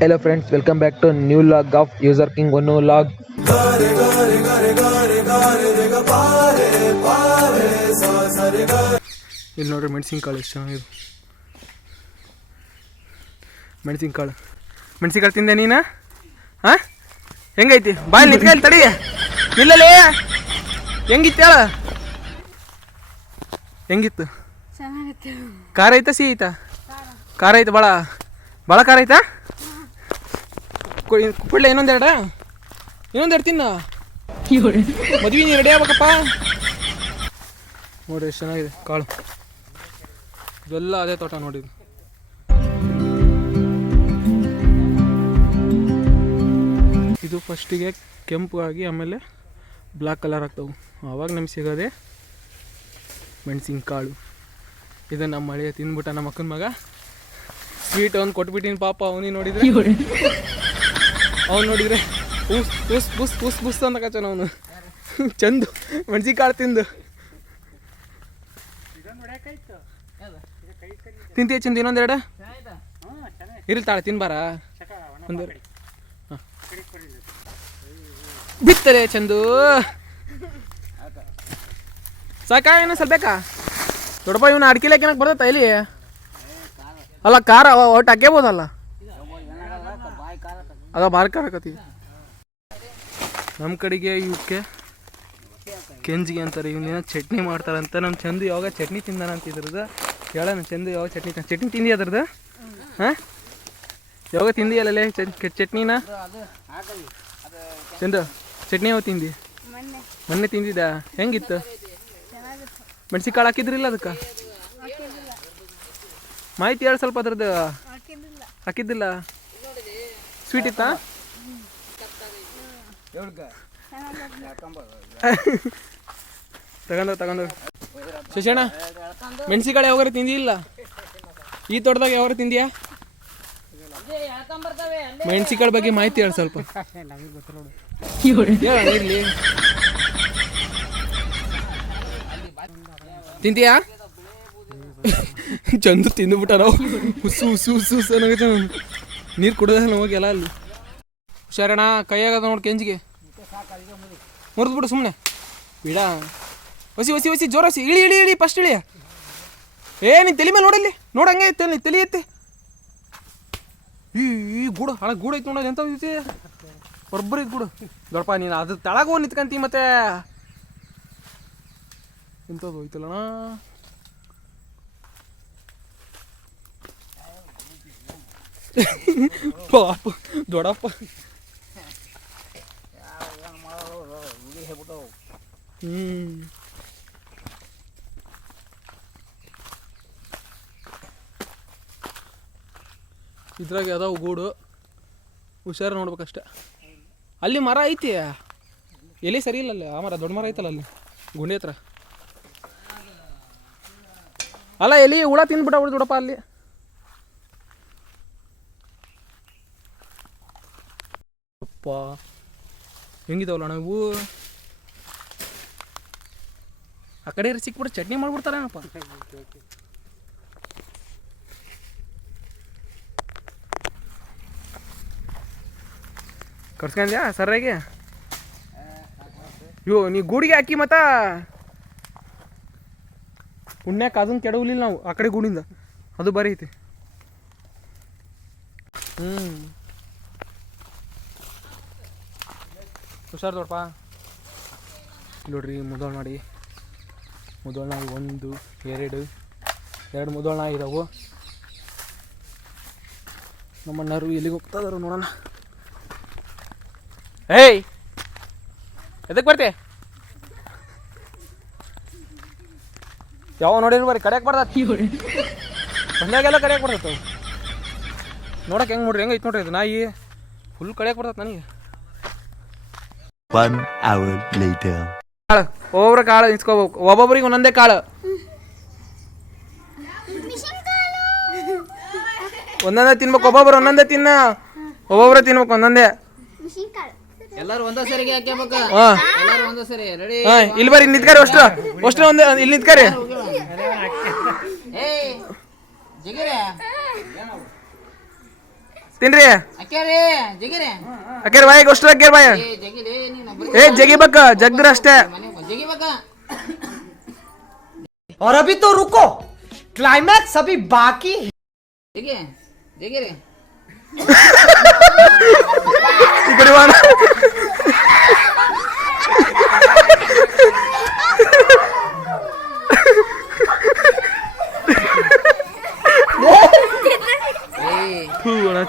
Hello friends welcome back to new log off user king one log ಇಲ್ಲಿ ನೋಡ್ರಿ ಮೆಣಸಿನ್ಕಾಳು ಎಷ್ಟು ಚೆನ್ನಾಗಿದೆ. ಮೆಣಸಿನ್ಕಾಳು ಮೆಣಸಿನ್ಕಾಳು ತಿಂದೆ ನೀನು? ಹಾಂ ಹೆಂಗೈತಿ? ಬಾಯ್ ನಿಂತ್ಕೊಳ್ಳಿ ತಡಿ. ಇಲ್ಲಲೇ. ಹೆಂಗಿತ್ತು ಹೇಳ. ಹೆಂಗಿತ್ತು? ಚೆನ್ನಾಗಿತ್ತು. ಖಾರ ಐತಾ ಸಿಹಿ ಐತಾ? ಖಾರ ಐತೆ? ಭಾಳ ಭಾಳ ಖಾರ ಐತಾ? ಕೊಡ್ಲೆ ಇನ್ನೊಂದೆರಡ ಇನ್ನೊಂದೆರಡು ತಿನ್ನ. ಮದ್ವೆ ನೀ ರೆಡಿ ಆಗ್ಬೇಕಪ್ಪ. ನೋಡ್ರಿ ಎಷ್ಟು ಚೆನ್ನಾಗಿದೆ ಕಾಳು. ಇದೆಲ್ಲ ಅದೇ ತೋಟ ನೋಡಿ. ಇದು. ಫಸ್ಟಿಗೆ ಕೆಂಪು ಆಗಿ ಆಮೇಲೆ ಬ್ಲ್ಯಾಕ್ ಕಲರ್ ಆಗ್ತವೆ. ಆವಾಗ ನಮ್ಗೆ ಸಿಗೋದೆ ಮೆಣಸಿನ್ಕಾಳು. ಇದು ನಮ್ಮ ಮಳೆಯ ತಿಂದ್ಬಿಟ್ಟ ನಮ್ಮ ಅಕ್ಕನ ಮಗ. ಸ್ವೀಟ್ ಅವ್ನು ಕೊಟ್ಬಿಟ್ಟಿನ ಪಾಪ ಅವನಿ ನೋಡಿದ್ರೆ. ಅವ್ನು ನೋಡಿದ್ರೆ ಉಸ್ ಉಸ್ ಬುಸ್ ಬುಸ್ ಬುಸ್ ಅಂತ ಕಚನ ಅವನು. ಚಂದು ಕಾಳು ತಿಂದು. ತಿಂತೀಯ ಚಂದ ಇನ್ನೊಂದೆರಡು ಇರ್ಲಿ ತಾಳೆ, ತಿನ್ಬಾರ. ಒಂದೆರಡು ಹಾಂ. ಬಿತ್ತರೆ ಚಂದು. ಸಾಕಾ ಏನು ಸ್ವಲ್ಪ ಬೇಕಾ? ದೊಡ್ಡಪ್ಪ, ಇವನು ಅಡ್ಕಿಲೆ ಏನಕ್ಕೆ ಬರ್ತೈತ ಇಲ್ಲಿ? ಅಲ್ಲ, ಖಾರ ಒಟ್ಟು ಹಾಕ್ಯಬೋದಲ್ಲ? ಅದ ಬಾರಿ ಖಾರ ನಮ್ಮ ಕಡೆಗೆ ಇವಕ್ಕೆ ಕೆಂಜಿಗೆ ಅಂತಾರೆ ಇವನೇನೋ ಚಟ್ನಿ ಮಾಡ್ತಾರಂತ ನಮ್ಮ ಚಂದು ಯಾವಾಗ ಚಟ್ನಿ ತಿಂದಾನ ಅಂತ ಇದ್ರದ್ದು. ಹೇಳೋಣ ಚಂದು ಯಾವಾಗ ಚಟ್ನಿ ತಿಂದ ಚಟ್ನಿ ತಿಂದಿ ಅದ್ರದ್ದು? ಹಾಂ? ಯಾವಾಗ ತಿಂದಿಯಲ್ಲೇ ಚಟ್ನಿನ? ಚಂದು ಚಟ್ನಿ ಯಾವಾಗ ತಿಂದಿ? ಮೊನ್ನೆ. ತಿಂದಿದ್ದ ಹೆಂಗಿತ್ತು? ಮೆಣಸಿನ್ಕಾಳು ಹಾಕಿದ್ರಿಲ್ಲ ಅದಕ್ಕೆ? ಮಾಹಿತಿ ಹೇಳಿ ಸ್ವಲ್ಪ ಅದ್ರದ್ದು. ಹಾಕಿದ್ದಿಲ್ಲ? ಸ್ವೀಟ್ ಇತ್ತಾ? ತಗೊಂಡ ತಗೊಂಡ ಶಶಣ್ಣ ಮೆಣಸಿನ್ಕಾಳು ಯಾವಾಗ ತಿಂದಿಲ್ಲ? ಈ ತೋಟದಾಗ ಯಾವಾಗ ತಿಂದಿಯಾ? ಮೆಣಸಿನ್ಕಾಳು ಬಗ್ಗೆ ಮಾಹಿತಿ ಹೇಳಿ ಸ್ವಲ್ಪ. ತಿಂತೀಯ? ಚಂದ್ರ ಚಂದು ತಿಂದುಬಿಟ್ಟ ನಾವು ಹುಸು ಹುಸು ಹುಸು ಹುಸು ಅನ್ನೋಕೆ ನೀರು ಕುಡಿದ ಹೋಗಿ ಎಲ್ಲ ಅಲ್ಲಿ. ಹುಷಾರಣ್ಣ ಕೈಯಾಗದ ನೋಡಿ ಕೆಂಜಿಗೆ. ಮುರಿದು ಬಿಡು ಸುಮ್ಮನೆ ಬಿಡ. ಹೊಸಿ ಹೊಸಿ ಹೊಸಿ ಜೋರ ಹೊಸಿ ಇಳಿ ಇಳಿ ಇಳಿ ಫಸ್ಟ್ ಇಳಿ. ಏ, ನೀನು ತಲೆ ಮೇಲೆ ನೋಡಲ್ಲಿ. ನೋಡಂಗೆ ಐತೆ ನೀ ತಲೆ ಐತೆ. ಈ ಈ ಗೂಡು ಹಳ ಗೂಡು ಐತೆ ನೋಡೋದು ಎಂತ ಐತಿ ಬರೋಬ್ಬರಿ ಗೂಡು. ದೊಡ್ಡಪ್ಪ ನೀನು ಅದು ತಳಗ ಹೋಗಿ ನಿಂತ್ಕಂತಿ ಮತ್ತೆ. ಎಂಥದ್ದು ಹೋಯ್ತಲ್ಲಣ್ಣ? ಪಾಪ ದೊಡ್ಡಪ್ಪ. ಹ್ಮ್. ಇದ್ರಾಗ ಅದಾವು ಗೂಡು. ಹುಷಾರು ನೋಡ್ಬೇಕಷ್ಟೆ. ಅಲ್ಲಿ ಮರ ಐತಿ. ಎಲ್ಲಿ ಸರಿ ಇಲ್ಲ ಅಲ್ಲಿ. ಆ ಮರ, ದೊಡ್ಡ ಮರ ಐತಲ್ಲ ಅಲ್ಲಿ. ಗುಂಡಿ ಹತ್ರ. ಅಲ್ಲ ಎಲ್ಲಿ ಹುಳ ತಿಂದ್ಬಿಟ್ಟ ದೊಡ್ಡಪ್ಪ ಅಲ್ಲಿ. ಅಪ್ಪ ಹೆಂಗಿದಾವಲ್ಲ ಇವು? ಆ ಕಡೆ ಸಿಕ್ಬಿಟ್ಟು ಚಟ್ನಿ ಮಾಡ್ಬಿಡ್ತಾರೇನಪ್ಪ ಕರ್ಸ್ಕೊಂಡ್ಯಾ ಸರಿಯಾಗಿ ಅಯ್ಯೋ ನೀ ಗೂಡಿಗೆ ಹಾಕಿ ಮತ್ತ? ಪುಣ್ಯಕ್ಕೆ ಅದನ್ನು ಕೆಡವಲಿಲ್ಲ ನಾವು ಆ ಕಡೆ ಗೂಡಿಂದ. ಅದು ಬರೀ ಐತಿ. ಹ್ಞೂ ಹುಷಾರ್ ದೊಡ್ಡಪ್ಪ ನೋಡ್ರಿ ಮುದೋಳ್ ಮಾಡಿ ಮುದೋಳ್ ನಾಯಿ ಒಂದು ಎರಡು ಎರಡು ಮುದೋಳ್ ನಾಯಿ ಇದಾವು. ನಮ್ಮ ಅಣ್ಣರು ಎಲ್ಲಿಗೆ ಹೋಗ್ತಾ ಇದಾರೋ ನೋಡೋಣ. ಏಯ್! ಎದಕ್ಕೆ ಬರ್ತೆ? ಯಾವ ನೋಡಿದ್ರು ಬರೀ ಕಡೆಯಕ್ಕೆ ಬರ್ತದೆ ಬಂದಾಗೆಲ್ಲ ಕಡೆಯಕ್ಕೆ ಬರ್ತೈತೆ ನೋಡಕ್ಕೆ ಹೆಂಗೆ ನೋಡ್ರಿ ಹೆಂಗೆ ಐತೆ ನೋಡ್ರಿ ಇದು ನಾಯಿ. ಫುಲ್ ಕಡೆಯಕ್ಕೆ ಬರ್ತೈತೆ ನನಗೆ. One hour later. ಕಾಳು ಒಬ್ಬೊಬ್ರ ಕಾಳು ನಿಂತ್ಕೋಬೇಕು. ಒಬ್ಬೊಬ್ರಿಗೆ ಒಂದೊಂದೇ ಕಾಳು. ಒಂದೊಂದೇ ತಿನ್ಬೇಕು ಒಬ್ಬೊಬ್ರು ಒಂದೊಂದೇ ತಿನ್ನ. ಒಬ್ಬೊಬ್ರೆ ತಿನ್ಬೇಕು ಒಂದೊಂದೇ. ಎಲ್ಲಾರು ಒಂದೇ ಸರಿಗೆ ಹಾಕ್ಯಬೇಕು. ಹಾ. ಎಲ್ಲಾರು ಒಂದೇ ಸರಿ ರೆಡಿ ಹಾ ಇಲ್ಲಿ ಬರ್ರಿ ನಿಂತ್ಕರಿ ಅಷ್ಟು. ಅಷ್ಟು ಒಂದೇ ಇಲ್ಲಿ ನಿಂತ್ಕರಿ. ಏ ಜಿಗಿರೆ. ತಿನ್ರಿ. ಅಕ್ಕ್ಯಾರಿ ಜಗಿರಿ. ಅಕ್ಕಿರ ಬಾಯಿಗೆ ಅಷ್ಟು ಅಕ್ಕಿರ ಬಾಯ ಏ ಜಗಿಲಿ ನೀನು ಒಬ್ರು ಏ ಜಗಿಬೇಕ ಜಗ್ದ್ರ ಅಷ್ಟೇ ಮನೆ ಜಗಿಬೇಕ और अभी तो रुको क्लाइमैक्स अभी बाकी है ಜಗಿ ಜಗಿರಿ ಈ ಕಡೆ ಬಾಣ ಏ ಥೂ ಅಣ್ಣ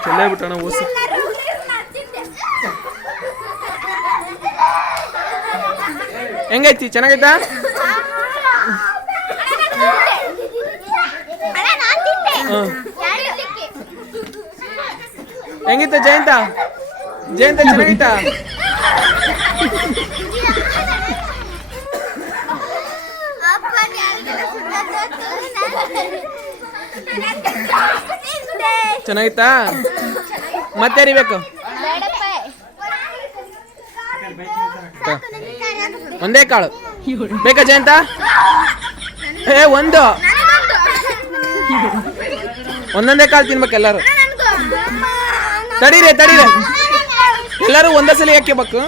ಹೆಂಗೈತಿ? ಚೆನ್ನಾಗೈತಾ. ಹೆಂಗಿತ್ತ ಜಯಂತ? ಜಯಂತ ಚೆನ್ನಾಗಿತ್ತ? ಚೆನ್ನಾಗಿತ್ತಾ? ಮತ್ತೆ ಯಾರಿಬೇಕು ಒಂದೇ ಕಾಳು. ಬೇಕಾ ಜಯಂತ? ಏ, ಒಂದು. ಒಂದೊಂದೇ ಕಾಳು ತಿನ್ಬೇಕು ಎಲ್ಲರೂ. ತಡೀರಿ ತಡೀರಿ. ಎಲ್ಲರೂ ಒಂದೇ ಸಲ ಯಾಕೆಬೇಕು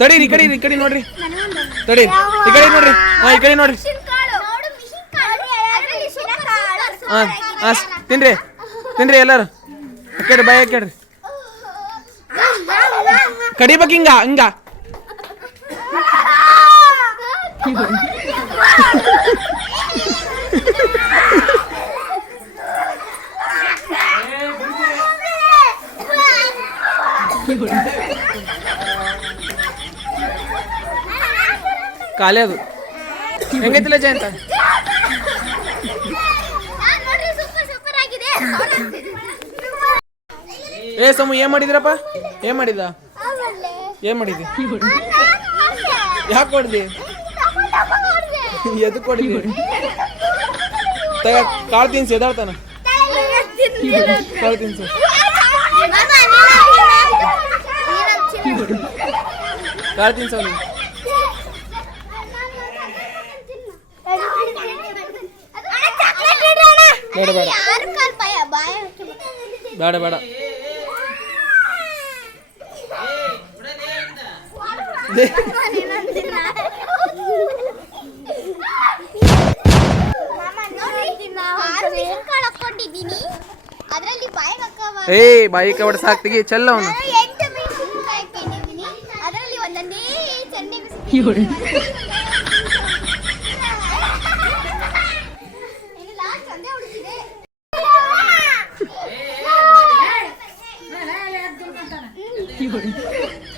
ತಡೀರಿ, ಈ ಕಡೆ ಈ ಕಡೆ ನೋಡ್ರಿ. ತಡೀರಿ. ಈ ಕಡೆ ನೋಡ್ರಿ. ಹಾ, ಈ ಕಡೆ ನೋಡ್ರಿ. ಹಾ ಹಾ, ತಿನ್ರಿ ತಿನ್ರಿ ಎಲ್ಲರೂ. ಹಾಕ್ಯಾಡ್ರಿ ಬಾಯ್ ಹಾಕ್ಯಾಡ್ರಿ ಕಡಿಬೇಕು ಹಿಂಗ ಹಿಂಗ. ಖಾಲಿ ಅದು. ಹೆಂಗೈತಿಲ್ಲ ಜಯಂತ? ಏ ಸಮು ಏನ್ ಮಾಡಿದಿರಪ್ಪ? ಏನ್ ಮಾಡಿದ ಏನ್ ಮಾಡಿದಿ ಯಾಕೆ ಕೊಡ್ದಿ ಎದಕ್ಕೆ ಕೊಡ್ದಿ ತಗ ಕಾಳು ತಿನ್ಸಿ ಎದಾಡ್ತಾನ ಕಾಳು ತಿನ್ಸು. ಕಾಳು ತಿನ್ಸು ಅವ್ನಿಗೆ. ಬೇಡ ಬೇಡ. ಬೇಡ ಬೇಡ. ದೇ- ಬೈಕ್ ಕವಡ ಸಾಕ್ತಿಗಿ ಚೆಲ್ಲ ಅವನು Thank ಎಂಟು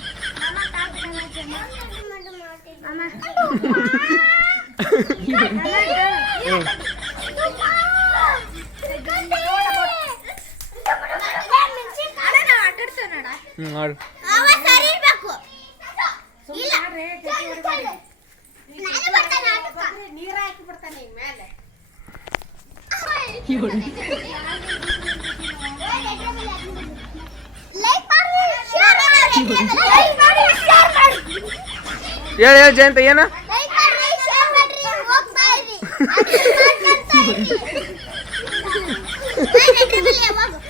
ಮೇಲೆ ಲೈಕ್ ಮಾಡಿ ಶೇರ್ ಮಾಡಿ ಲೈಕ್ ಮಾಡಿ ಶೇರ್ ಮಾಡಿ ಹೇಳ ಹೇಳಿ ಜಯಂತ ಏನ? ಹೋಗ್ತಾ